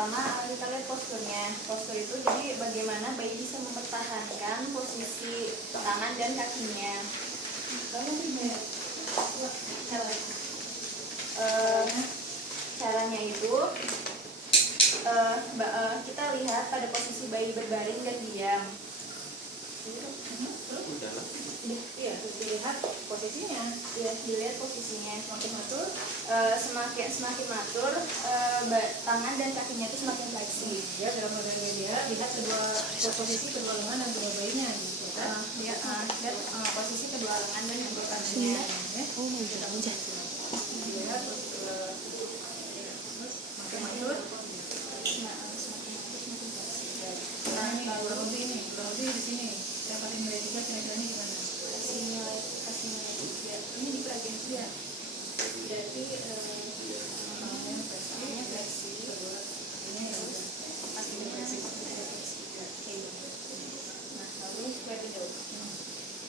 pertama kita lihat posturnya. Postur itu jadi bagaimana bayi bisa mempertahankan posisi tangan dan kakinya. Caranya itu kita lihat pada posisi bayi berbaring dan diam. Iya, dilihat posisinya. Ya, dilihat posisinya semakin matur, semakin matur, tangan dan kakinya itu semakin fleksi. Ya, dalam model dia lihat posisi kedua lengan dan kedua bayinya. Gitu, kan? Lihat posisi kedua lengan dan kedua kakinya. Oh my god. Dilihat semakin matur. Nah, ini kurang lebih di sini. Saya paling nilai 3 kira-kira ini gimana? Kasih nilai 3. Ini di bagian dia. Berarti tangannya fleksi. Ini pasti fleksi.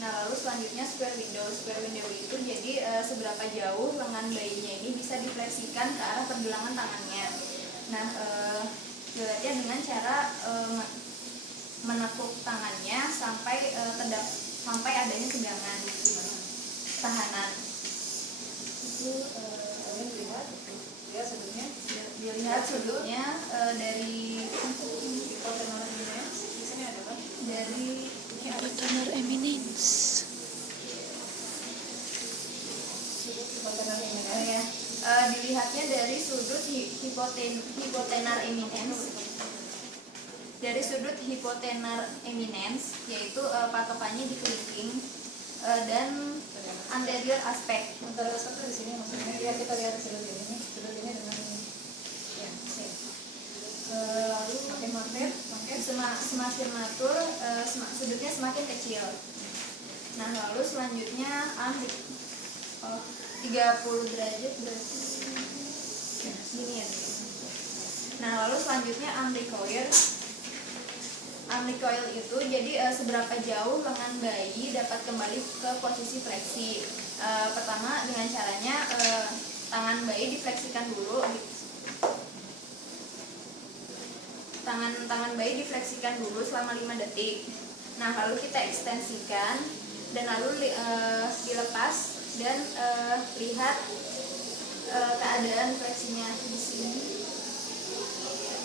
Nah, lalu selanjutnya square window. Square window itu jadi seberapa jauh lengan bayinya ini bisa difleksikan ke arah pergelangan tangannya. Nah, dilihatnya dengan cara menekuk tangannya sampai sampai adanya tegangan tahanan. Itu Lihat sudutnya. dilihat sudutnya dari Hipotenar eminens. Di sini ada kan? dari Hipotenar eminens. Hipotenar eminens. ya, dilihatnya dari sudut hipotenar eminens. Dari sudut hipotenar eminens, yaitu patokannya di kelingking dan anterior aspek. Antara satu di sini maksudnya. Ya, kita lihat sudut ini dengan ini. Ya, oke. Lalu semakin Semakin matur, sudutnya semakin kecil. Nah, lalu selanjutnya 30 derajat berarti gini ya. Nah, lalu selanjutnya unrecoil itu jadi seberapa jauh lengan bayi dapat kembali ke posisi fleksi. Pertama dengan caranya tangan bayi difleksikan dulu. Tangan bayi difleksikan dulu selama 5 detik. Nah, lalu kita ekstensikan dan lalu dilepas dan lihat keadaan fleksinya di sini.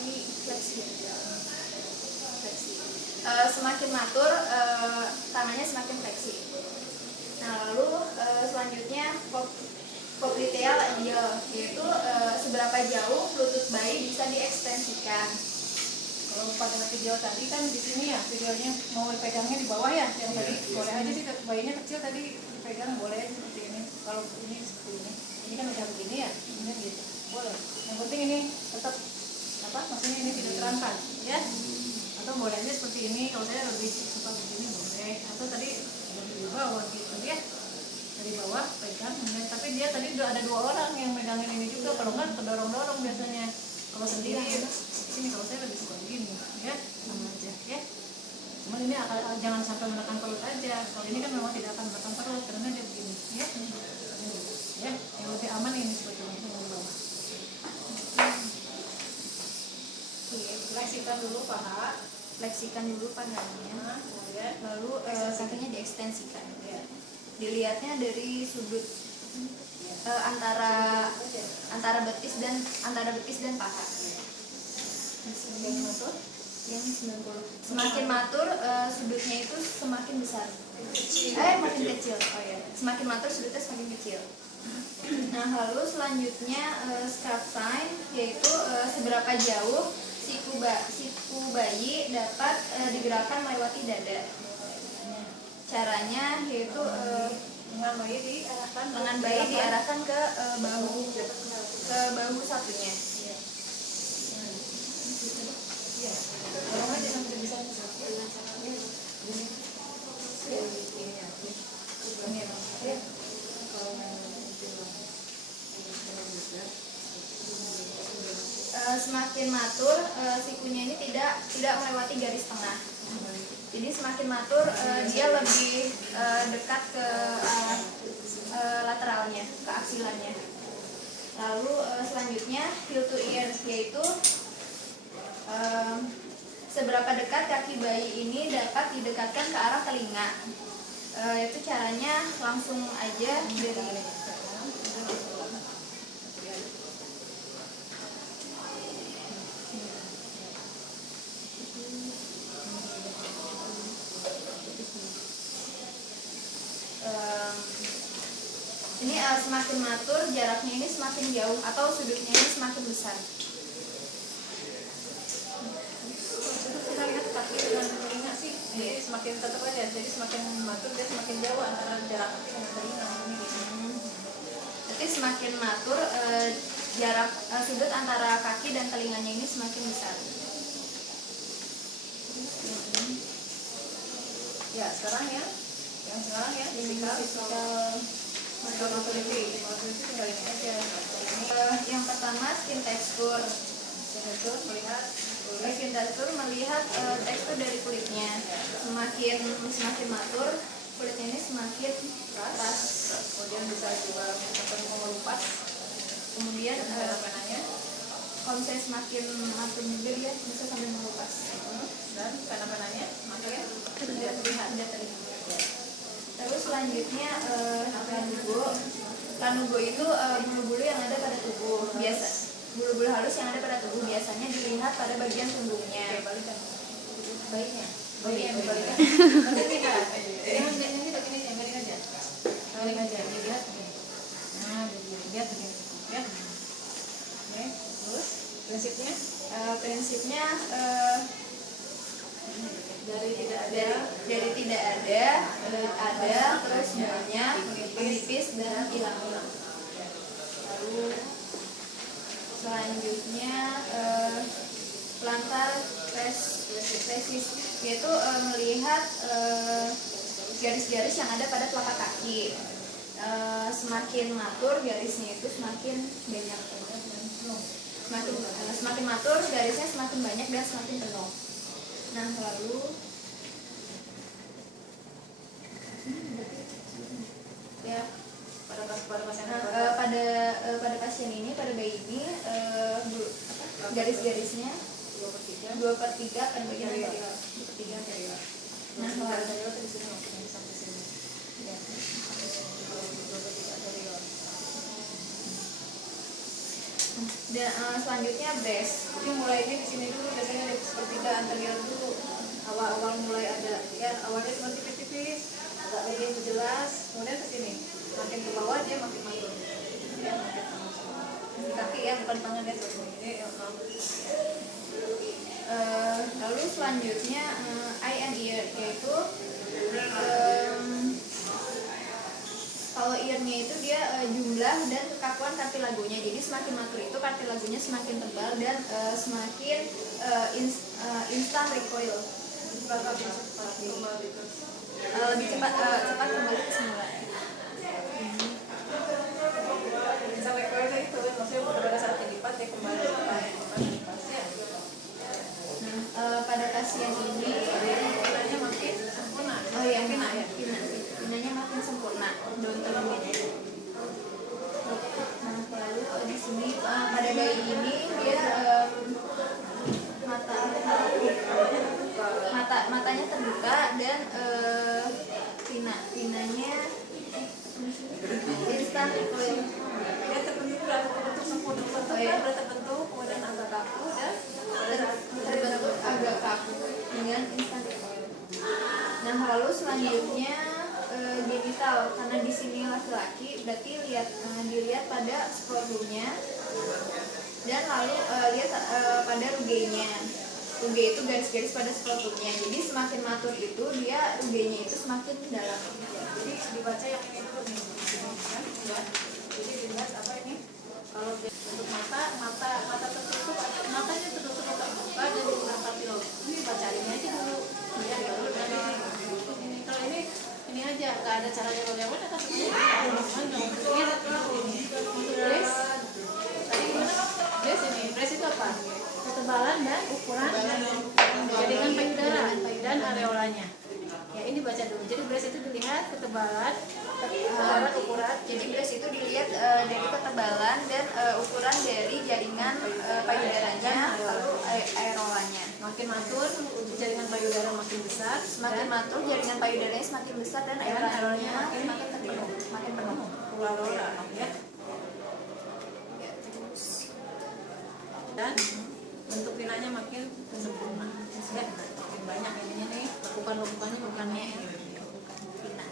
Ini fleksi. Semakin matur, tangannya semakin fleksi. Nah, lalu selanjutnya popliteal angle, yaitu seberapa jauh lutut bayi bisa diekstensikan. kalau pada video tadi kan di sini ya videonya mau pegangnya di bawah ya, yang tadi boleh aja sih, bayinya kecil tadi pegang boleh seperti ini. Kalau ini seperti ini kan udah begini ya, ini gitu boleh. Yang penting ini tetap maksudnya ini tidak terangkat ya, atau boleh aja seperti ini. Kalau saya lebih suka begini boleh, atau tadi lebih di bawah gitu ya, dari bawah pegang. Tapi dia tadi udah ada 2 orang yang megangin ini juga, kalau nggak kedorong-dorong biasanya. Kalau sendiri ini kalau saya lebih suka begini ya, sama aja ya. Cuman ini jangan sampai menekan perut aja. Kalau ini kan memang tidak akan menekan perut karena dia begini ya. Ya, yang lebih aman ini sebetulnya yang di bawah. Fleksikan dulu paha. Fleksikan dulu pahanya. Ya. Lalu kakinya diekstensikan. Dilihatnya dari sudut antara betis dan paha. Yang 90. Semakin matur sudutnya itu semakin besar. Makin kecil. Oh ya. Semakin matur sudutnya semakin kecil. Nah, lalu selanjutnya scalp sign, yaitu seberapa jauh siku bayi dapat digerakkan melewati dada. Caranya yaitu lengan bayi diarahkan ke bahu satunya. Semakin matur sikunya ini tidak melewati garis tengah. Jadi semakin matur dia lebih dekat ke lateralnya, ke aksilannya. Lalu selanjutnya heel to ear, yaitu dekat kaki bayi ini dapat didekatkan ke arah telinga. Itu caranya langsung aja dari ini semakin matur jaraknya ini semakin jauh atau sudutnya ini semakin besar. Kita lihat kaki dengan telinga sih, jadi semakin tetap aja, jadi semakin matur dia semakin jauh antara jarak kaki dengan telinga. Jadi semakin matur jarak sudut antara kaki dan telinganya ini semakin besar. Ya sekarang ya, yang sekarang ya, fisikal morphology tinggal ini aja. Yang pertama skin texture. Melihat Skin texture melihat tekstur dari kulitnya. Semakin matur kulitnya ini semakin keras. kemudian bisa juga menggunakan mengelupas. Kemudian Penanya kalau misalnya semakin matur juga dia bisa sampai mengelupas. dan penanya makanya Tidak terlihat. Terus selanjutnya lanugo. Lanugo itu bulu-bulu yang ada pada tubuh. Bulu-bulu halus yang ada pada tubuh biasanya dilihat pada bagian punggungnya. balikan Baiknya. dibalikan. Nanti lihat. Yang ini begini yang garing aja. Garing aja dilihat. Nah, dilihat begini. Ya. Oke, terus prinsipnya Prinsipnya dari tidak ada dari tidak ada terus banyak menipis dan hilang. Lalu selanjutnya plantar presis yaitu melihat garis-garis yang ada pada telapak kaki. Semakin matur garisnya itu semakin banyak. Semakin matur garisnya semakin banyak dan semakin penuh. Nah lalu ya pada pasien ini pada bayi ini garis-garisnya 2/3 pada bagian bawah. 2/3. Nah lalu dan selanjutnya breast. Jadi mulainya di sini dulu, biasanya di sepertiga anterior dulu. Awal mulai ada, ya awalnya cuma tipis-tipis, agak lebih jelas, kemudian ke sini. Makin ke bawah dia makin matur. Dia makin di kaki ya, bukan tangan dia tuh. Jadi lalu selanjutnya eye and ear yaitu kalau earnya itu dia jumlah dan kekakuan kartilagonya. Jadi semakin matur itu kartilagonya semakin tebal dan semakin instant recoil. Lebih cepat kembali ke semula. sampai ke itu, maksudnya pada saat dilipat dia kembali ke Pada pasien ini pinanya makin sempurna. pinanya makin sempurna daun telurnya. Lalu di sini pada bayi ini dia matanya terbuka dan pinanya instan recoil. Dia terbentuk sempurna, terbentuk kemudian agak kaku dan terbentuk agak kaku dengan instan recoil. Nah lalu selanjutnya genital, karena di sini laki-laki berarti dilihat pada skrotumnya dan lalu lihat pada rugenya. Ruge itu garis-garis pada skrotumnya. Jadi semakin matur itu dia rugenya itu semakin dalam. jadi dibaca yang ini dulu nih, kan? Ya. Jadi dilihat apa ini? Kalau untuk mata tertutup, matanya tertutup terbuka dan dibuka kartil. Ini baca ini aja dulu. Ya, baru dari ini. Kalau ini aja, nggak ada caranya bagaimana kan seperti ini. Cuman ini. Brace. Tadi gimana? Brace itu apa? Ketebalan dan ukuran jaringan payudara dan areolanya. Ya ini baca dulu. Jadi brace itu dilihat ketebalan, ukuran. Jadi breast itu dilihat dari ketebalan dan ukuran dari jaringan payudaranya lalu aerolanya. makin matur, jaringan payudara makin besar, Semakin matur, jaringan payudaranya semakin besar dan aeronya makin terpenuh, makin penuh. Pula-pula, ya. Dan bentuk pinanya makin sempurna, ya. Makin banyak ininya nih, lekukan-lekukannya bukannya pina.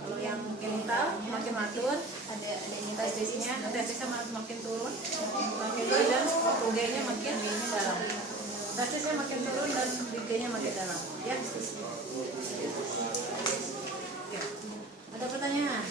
Kalau yang genital makin matur, Ada ini testisnya makin turun, dan UG-nya makin dalam. Testisnya makin turun dan UG-nya makin dalam, ya. Ya. Ada pertanyaan?